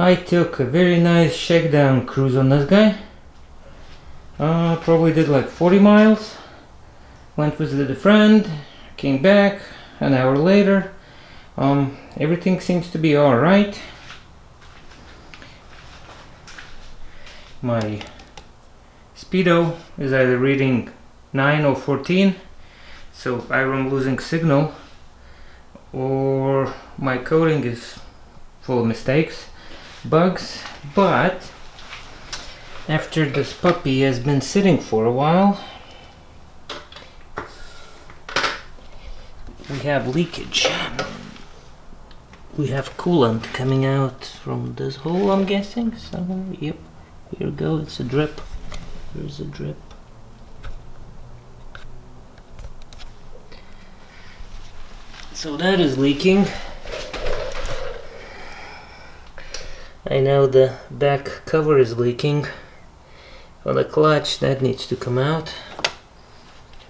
I took a very nice shakedown cruise on this guy. Probably did like 40 miles. Went visited a friend, came back an hour later. Everything seems to be alright. My speedo is either reading 9 or 14, so either I'm losing signal or my coding is full of mistakes, bugs. But after this puppy has been sitting for a while, we have leakage. We have coolant coming out from this hole, I'm guessing. So, yep, here we go, it's a drip. Here's a drip. So that is leaking. I know the back cover is leaking. For the clutch, that needs to come out.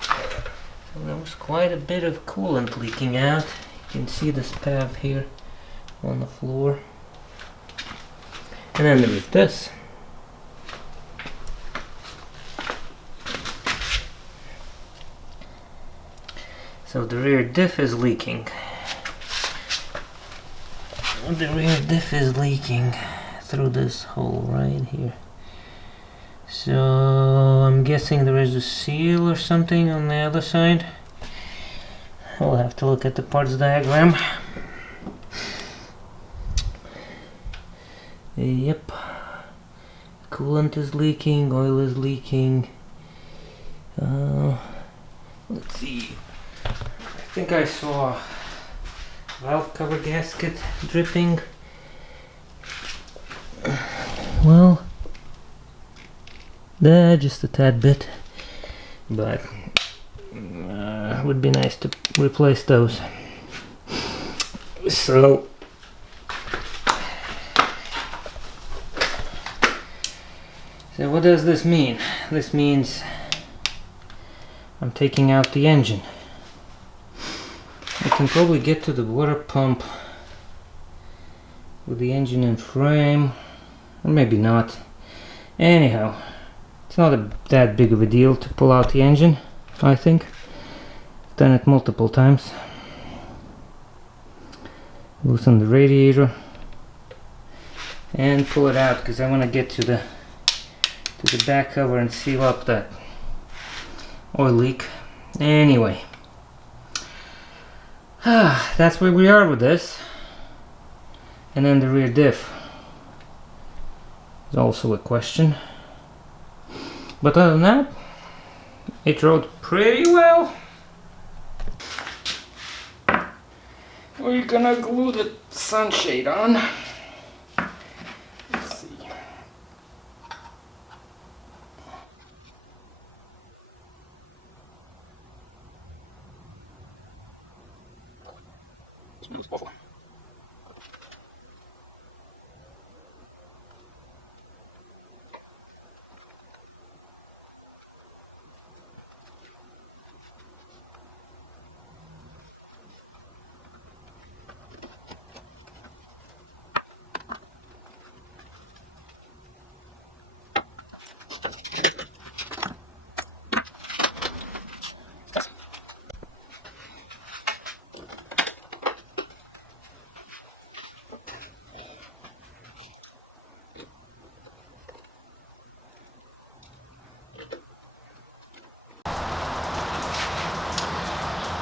So there was quite a bit of coolant leaking out. You can see the spav here on the floor. And then there is this. So the rear diff is leaking. The rear diff is leaking through this hole right here. So I'm guessing there is a seal or something on the other side. I'll have to look at the parts diagram. Yep. Coolant is leaking, oil is leaking. Let's see. I think I saw valve cover gasket dripping. Well, just a tad bit, but it would be nice to replace those. So what does this mean? This means I'm taking out the engine. I can probably get to the water pump with the engine in frame, or maybe not. Anyhow, it's not that big of a deal to pull out the engine, I think. I've done it multiple times. Loosen the radiator and pull it out, because I want to get to the back cover and seal up that oil leak. Anyway, that's where we are with this. And then the rear diff is also a question. But other than that, it rode pretty well. We're gonna glue the sunshade on. Let's see. Smooth as possible.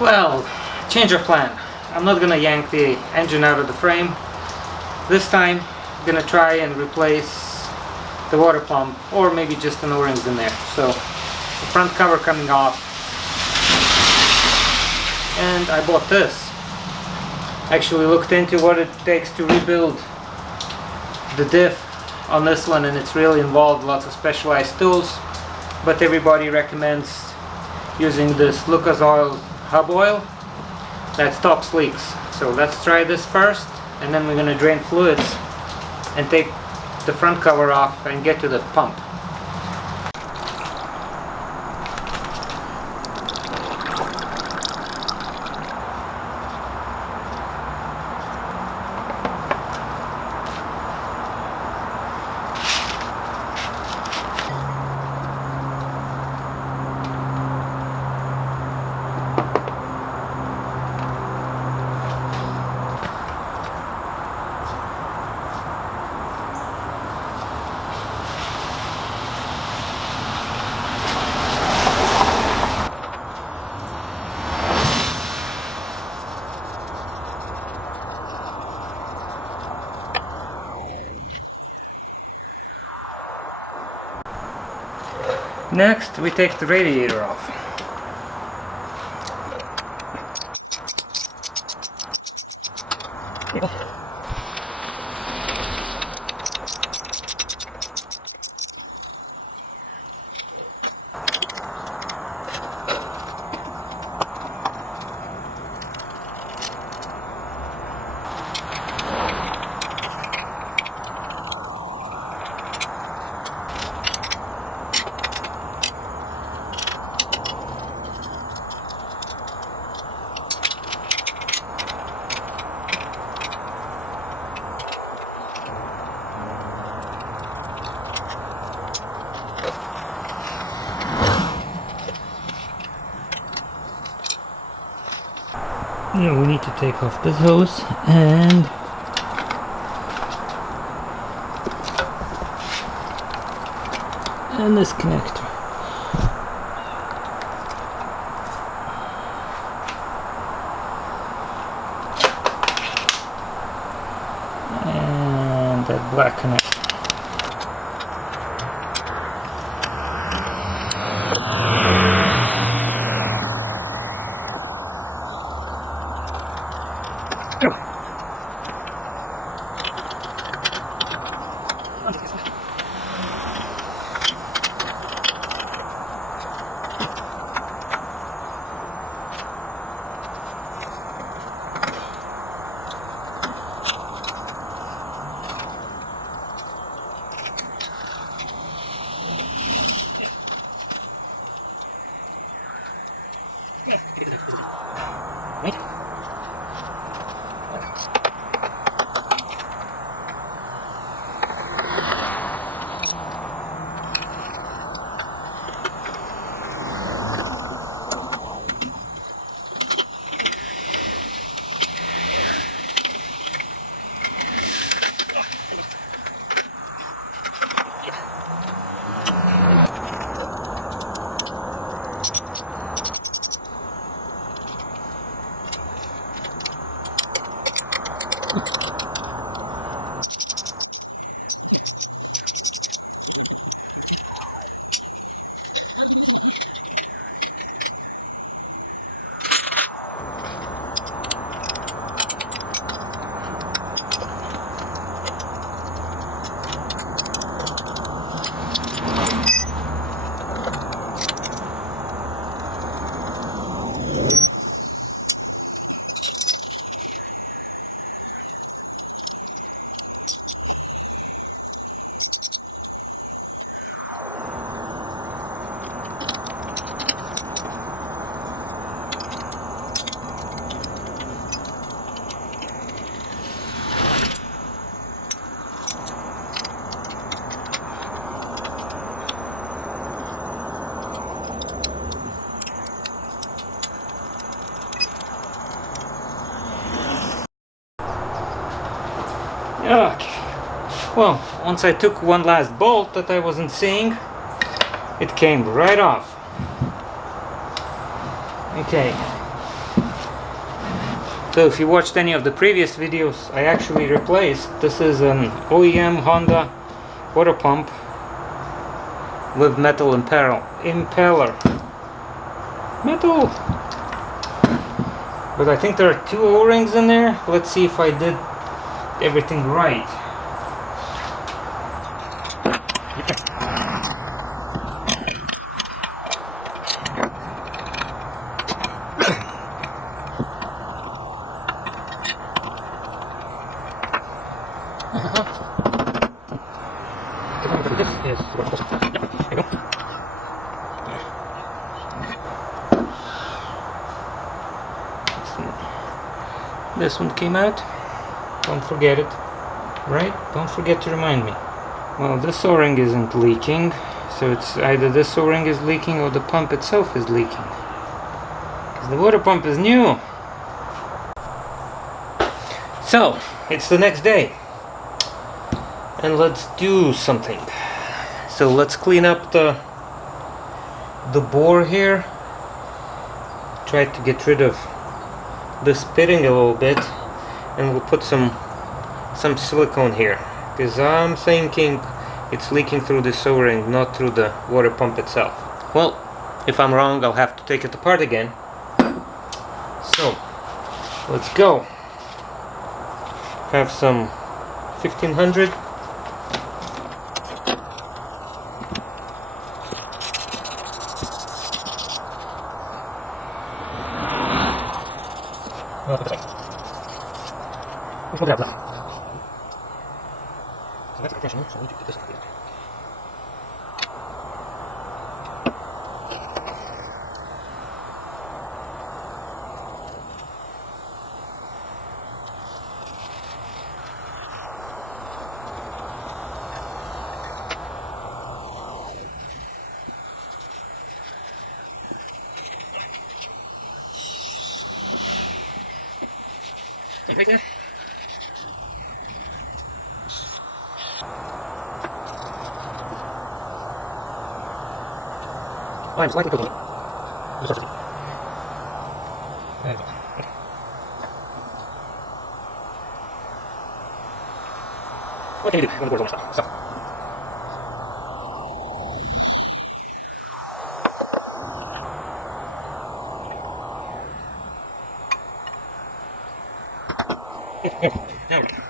Well, change of plan. I'm not gonna yank the engine out of the frame. This time, I'm gonna try and replace the water pump, or maybe just an O-rings in there. So, the front cover coming off. And I bought this. Actually looked into what it takes to rebuild the diff on this one, and it's really involved, lots of specialized tools. But everybody recommends using this Lucas Oil hub oil that stops leaks. So let's try this first, and then we're going to drain fluids and take the front cover off and get to the pump. Next, we take the radiator off. Now we need to take off this hose and this connector. And that black connector. Right? Okay, well, once I took one last bolt that I wasn't seeing, it came right off. Okay, so if you watched any of the previous videos, I actually replaced, this is an OEM Honda water pump with metal impeller. Metal! But I think there are two O-rings in there. Let's see if I did everything right. This one came out. Don't forget it. Right? Don't forget to remind me. Well, this O-ring isn't leaking, so it's either this O-ring is leaking or the pump itself is leaking. Because the water pump is new. So, it's the next day. And let's do something. So let's clean up the bore here. Try to get rid of this pitting a little bit, and we'll put some silicone here, because I'm thinking it's leaking through this O-ring, not through the water pump itself. Well, if I'm wrong, I'll have to take it apart again. So, let's go. Have some 1500. Right there. Oh, I'm slightly cooking it. There we go. What can you do when the board's almost done? So. Now we're done.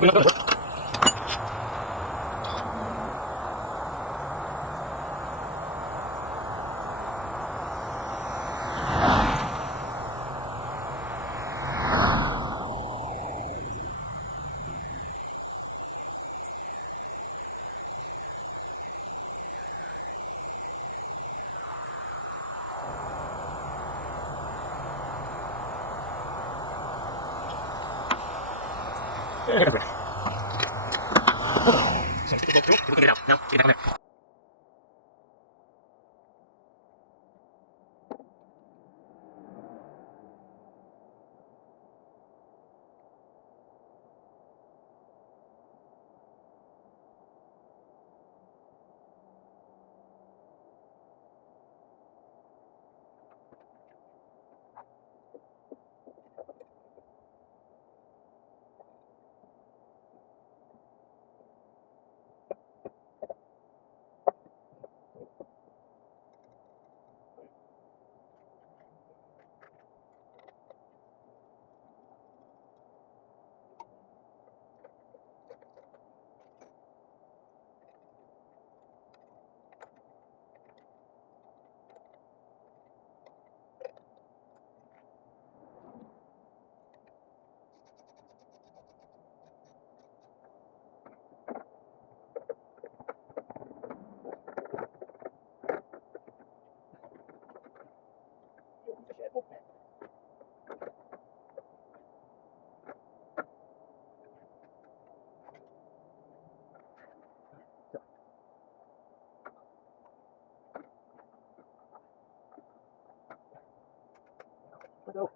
We're not gonna work. Get it out. Now, get it back on there. Go.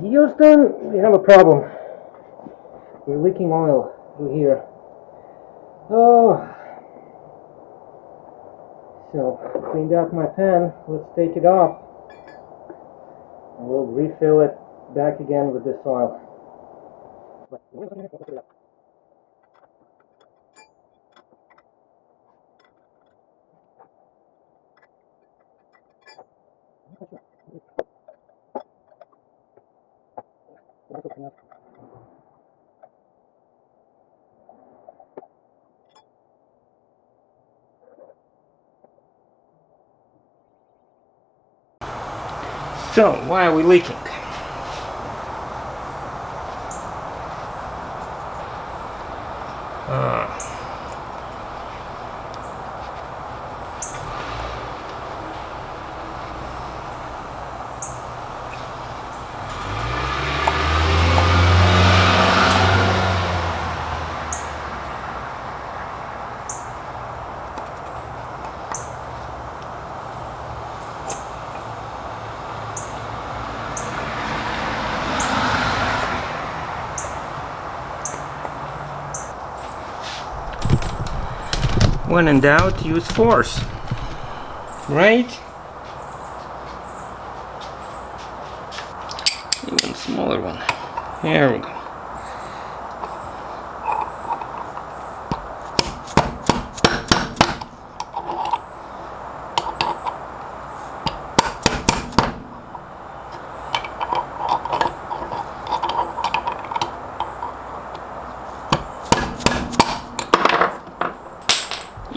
Houston, we have a problem. We're leaking oil through here. Oh, so cleaned out my pan. Let's take it off, and we'll refill it back again with this oil. So, why are we leaking? When in doubt, use force, right? Even smaller one. There we go.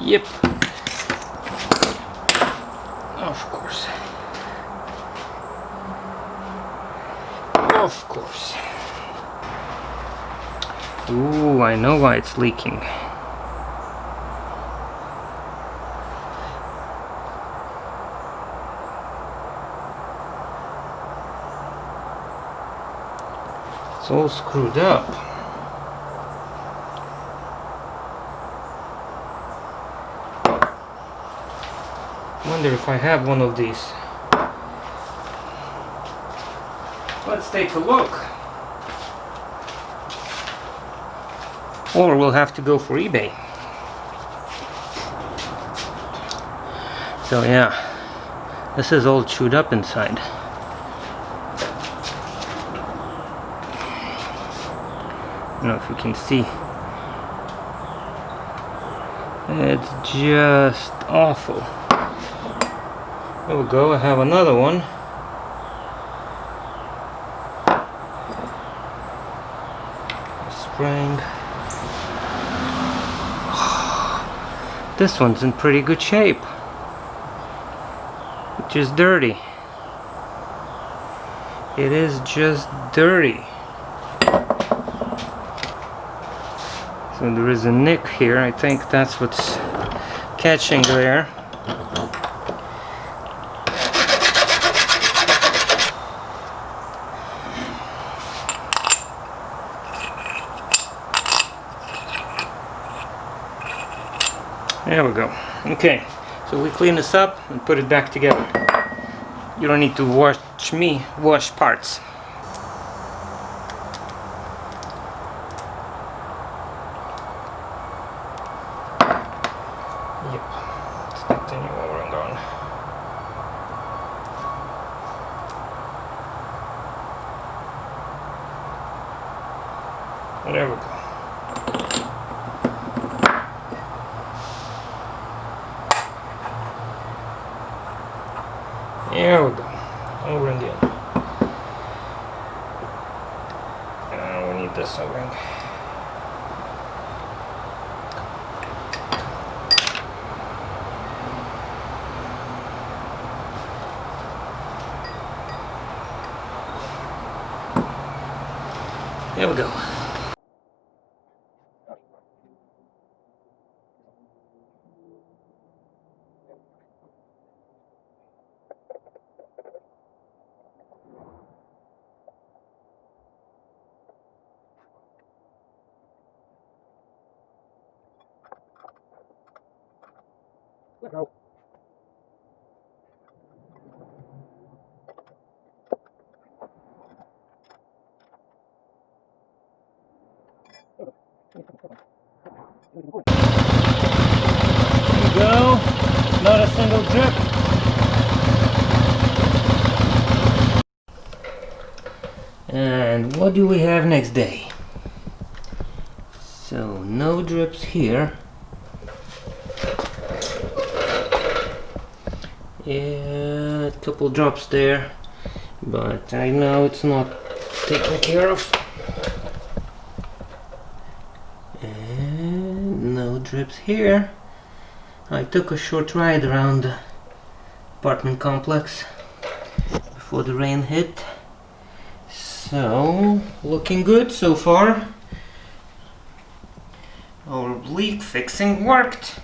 Yep. Of course. Of course. Ooh, I know why it's leaking. It's all screwed up. Wonder if I have one of these. Let's take a look. Or we'll have to go for eBay. So yeah, this is all chewed up inside. I don't know if you can see. It's just awful. There we go, I have another one. Spring. This one's in pretty good shape. It's just dirty. It is just dirty. So there is a nick here. I think that's what's catching there. There we go. Okay, so we clean this up and put it back together. You don't need to watch me wash parts. Yep, let's continue over and on. There we go. There we go. Over and in. We need this O-ring. There we go. Go. There we go. Not a single drip. And what do we have next day? So no drips here. Yeah, a couple drops there, but I know it's not taken care of. And no drips here. I took a short ride around the apartment complex before the rain hit. So, looking good so far. Our leak fixing worked.